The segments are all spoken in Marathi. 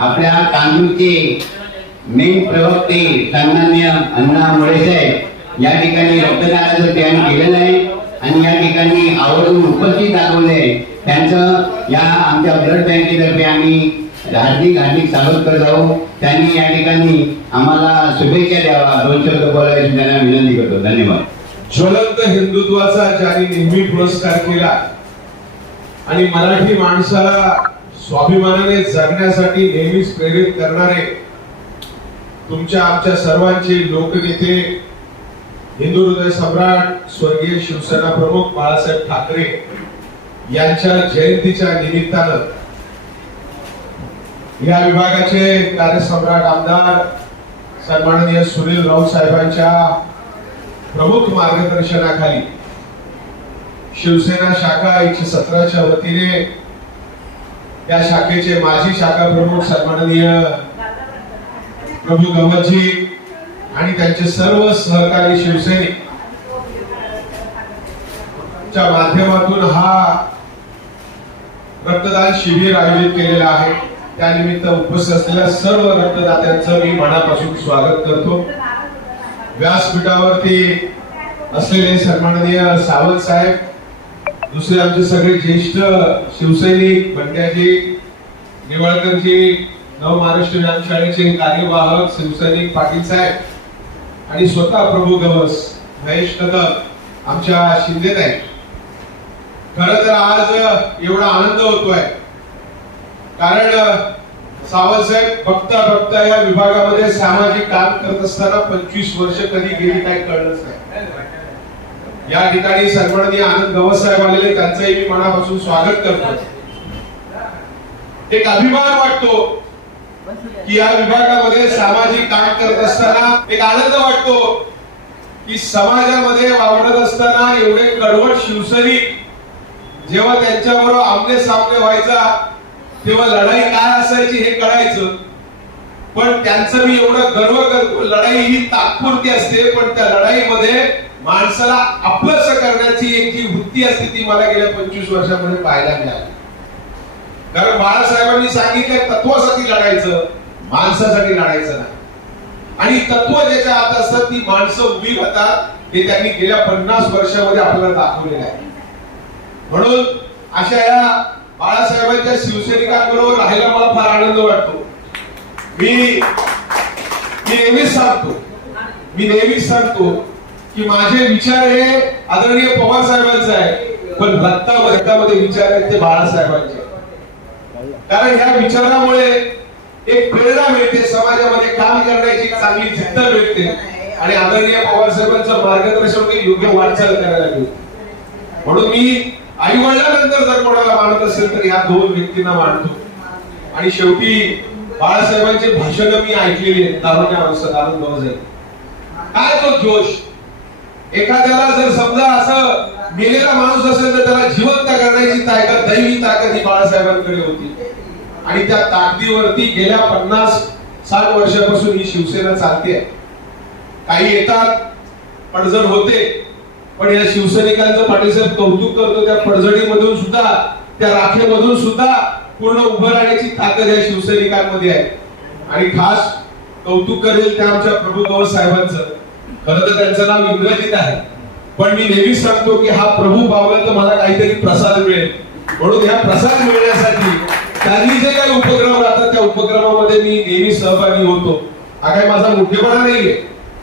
आपल्या तांदूळचे मेन प्रवक्ते सन्माननीय अण्णा मुळे साहेब या ठिकाणी रक्तदानाचं त्याग केलेलं आहे आणि या ठिकाणी आवर्जून उपस्थित दाखवले आहे. त्यांचं या आमच्या ब्लड बँकेतर्फे आम्ही हार्दिक स्वागत करत आहोत. त्यांनी या ठिकाणी आम्हाला शुभेच्छा द्यावा, 2 शब्द बोलायची त्यांना विनंती करतो. धन्यवाद. ज्वलंत हिंदुत्वाचा ज्यांनी नेहमी पुरस्कार केला आणि मराठी माणसाला स्वाभिमानाने जगण्यासाठी नेहमीच प्रेरित करणारे तुमच्या आमच्या सर्वांचे लोकनेते, हिंदू हृदय सम्राट स्वर्गीय शिवसेना प्रमुख बाळासाहेब ठाकरे यांच्या जयंतीच्या निमित्तानं या विभागाचे कार्यसम्राट आमदार सन्माननीय सुनील राऊत साहेबांच्या प्रमुख मार्गदर्शनाखाली शिवसेना शाखा 117च्या वतीने त्या शाखेचे माजी शाखा प्रमुख सन्माननीय प्रभू गवतजी आणि त्यांचे सर्व सहकारी शिवसैनिक च्या माध्यमातून हा रक्तदान शिबिर आयोजित केलेला आहे. त्यानिमित्त उपस्थित असलेल्या सर्व रक्तदात्यांचं मी मनापासून स्वागत करतो. व्यासपीठावरती असलेले सन्माननीय सावंत साहेब, दुसरे आमचे सगळे ज्येष्ठ शिवसैनिक बंड्याजी, निवळकरजी, नवमहाराष्ट्र व्यायामशाळेचे कार्यवाहक शिवसैनिक पाटील साहेब आणि स्वतः प्रभू गवस, महेश कदम, आमच्या शिंदेताई. खरं तर आज एवढा आनंद होतोय कारण सावंत साहेब बघता बघता या विभागामध्ये सामाजिक काम करत असताना 25 वर्ष कधी गेली काही कळलंच नाही. या ठिकाणी सन्माननीय आनंद गवस साहेब आलेले, त्यांचंही मी मनापासून स्वागत करतो. एक अभिमान वाटतो की या विभागामध्ये सामाजिक काम करत असताना एक आनंद वाटतो की समाजामध्ये वावरत असताना एवढे कडवट शिवसैनिक जेव्हा त्यांच्याबरोबर आमने सामने व्हायचा तेव्हा लढाई काय असायची हे कळायचं. पण त्यांचं मी एवढं गर्व करतो, लढाई ही तात्पुरती असते पण त्या लढाईमध्ये माणसाला आपलंसं करण्याची एक जी वृत्ती असते ती मला गेल्या 25 वर्षांमध्ये पाहायला मिळाली. कारण बाळासाहेबांनी सांगितलं तत्वासाठी लढायचं, माणसासाठी लढायचं नाही. आणि तत्व ज्याच्या हात असतात ती माणसं उभी राहतात हे त्यांनी गेल्या 50 वर्षामध्ये आपल्याला दाखवलेलं आहे. म्हणून अशा या बाळासाहेबांच्या शिवसैनिकांबरोबर राहायला मला फार आनंद वाटतो. मी नेहमीच सांगतो की माझे विचार हे आदरणीय पवार साहेबांचे आहे पण रक्तामध्ये विचार आहेत ते बाळासाहेबांचे. कारण ह्या विचारामुळे एक प्रेरणा मिळते, समाजामध्ये काम करण्याची चांगली जिद्द मिळते आणि आदरणीय पवार साहेबांचं मार्गदर्शन योग्य वाटचाल करायला मिळते. म्हणून मी आई वडिलांनंतर जर कोणाला मानत असेल तर या 2 व्यक्तींना मानतो. आणि शेवटी बाळासाहेबांचे भाषण मी ऐकलेली आहेत तारुण्यावर. काय तो जोश, एखाद्याला जर समजा असं मेलेला माणूस असेल तर त्याला जिवंत करण्याची ताकद, दैवी ताकद ही बाळासाहेबांकडे होती. आणि त्या ताकदीवरती गेल्या 50-60 वर्षापासून ही शिवसेना चालते. काही येतात पडझड होते पण या शिवसैनिकांचं पाटील साहेब कौतुक करतो, त्या पडझडीमधून सुद्धा, त्या राखेमधून सुद्धा पूर्ण उभं राहण्याची ताकद या शिवसैनिकांमध्ये आहे. आणि खास कौतुक करेल त्या आमच्या प्रभू गवस साहेबांचं. खरं तर त्यांचं नाव इंग्रजीत आहे पण मी नेहमीच सांगतो की हा प्रभू पावला तर मला काहीतरी प्रसाद मिळेल. म्हणून ह्या प्रसाद मिळण्यासाठी त्यांनी जे काही उपक्रम राहतात त्या उपक्रमामध्ये मी नेहमी सहभागी होतो. हा काही माझा मोठेपणा नाहीये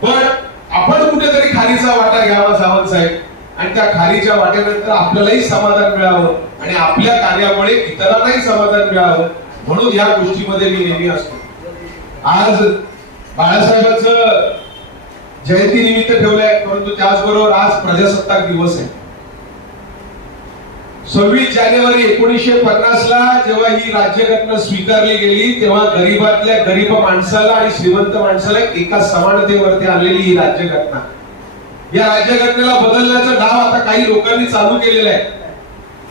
पण आपण कुठेतरी खालीचा वाटा घ्यावा सावंत साहेब आणि त्या खालीच्या वाट्यानंतर आपल्यालाही समाधान मिळावं आणि आपल्या कार्यामुळे इतरांनाही समाधान मिळावं म्हणून या गोष्टीमध्ये मी नेहमी असतो. आज बाळासाहेबांचं जयंती निमित्त ठेवलंय परंतु त्याचबरोबर आज प्रजासत्ताक दिवस आहे. 26 जानेवारी 1950 ला जेव्हा ही राज्यघटना स्वीकारली गेली तेव्हा गरीबातल्या गरीब माणसाला आणि श्रीमंत माणसाला एका समानतेवरती आणलेली ही राज्यघटना. या राज्यघटनेला बदलण्याचं डाव आता काही लोकांनी चालू केलेलं आहे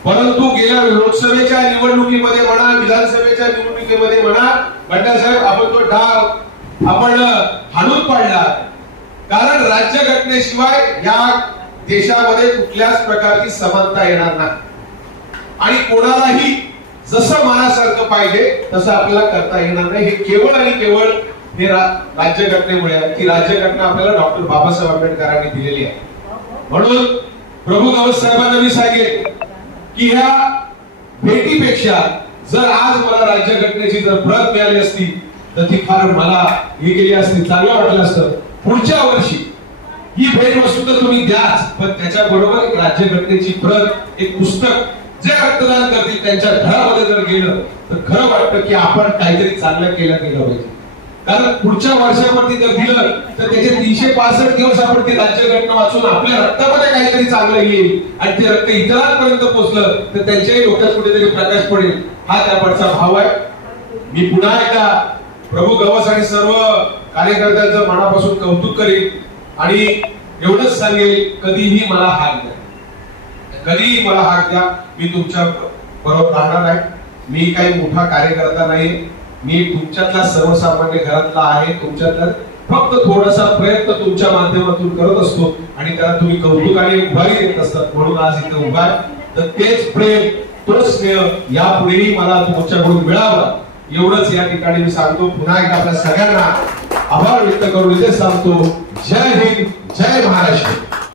परंतु गेल्या लोकसभेच्या निवडणुकीमध्ये म्हणा, विधानसभेच्या निवडणुकीमध्ये म्हणा, बंडासाहेब आपण तो डाव आपण हाणून पाडला. कारण राज्यघटनेशिवाय या देशामध्ये कुठल्याच प्रकारची समानता येणार नाही आणि कोणालाही जसं मनासारखं पाहिजे तसं आपल्याला करता येणार नाही. हे केवळ आणि केवळ हे राज्यघटनेमुळे आहे. ती राज्यघटना आपल्याला डॉक्टर बाबासाहेब आंबेडकरांनी दिलेली आहे. म्हणून प्रभू गवस साहेबांना मी सांगेन की ह्या भेटीपेक्षा जर आज मला राज्यघटनेची जर प्रत मिळाली असती तर ती फार मला हे केली असती, चांगलं वाटलं असतं. पुढच्या वर्षी ही भेटवस्तू तर तुम्ही द्याच, पण त्याच्याबरोबर एक राज्यघटनेची प्रत, एक पुस्तक जे रक्तदान करतील त्यांच्या घरामध्ये जर गेलं तर खरं वाटतं की आपण काहीतरी चांगलं केलं पाहिजे. कारण पुढच्या वर्षावरती जर दिलं तर त्याचे 365 दिवस आपण ती राज्यघटना वाचून आपल्या रक्तामध्ये काहीतरी चांगलं येईल आणि ते रक्त इतरांपर्यंत पोहोचलं तर त्यांच्याही डोक्यात कुठेतरी प्रकाश पडेल, हा त्यापाठचा भाव आहे. मी पुन्हा एकदा प्रभू गवस आणि सर्व कार्यकर्त्यांचं मनापासून कौतुक करेन आणि एवढंच सांगेल, कधीही मला हाक द्या, कधीही मला हाक द्या. मी तुमच्या बरोबर राहणार आहे. मी काही मोठा कार्यकर्ता नाही, मी तुमच्यातला सर्वसामान्य घरातला आहे. तुमच्यातला फक्त थोडासा प्रयत्न तुमच्या माध्यमातून करत असतो आणि त्याला तुम्ही कौतुक आणि उभारी देत असतात. म्हणून आज इथे उभा आहे. तर तेच प्रेम, तोच स्नेह यापुढेही मला तुमच्याकडून मिळावा एवढंच या ठिकाणी मी सांगतो. पुन्हा एकदा आपल्या सगळ्यांना आभार व्यक्त करून इथे सांगतो, जय हिंद, जय महाराष्ट्र.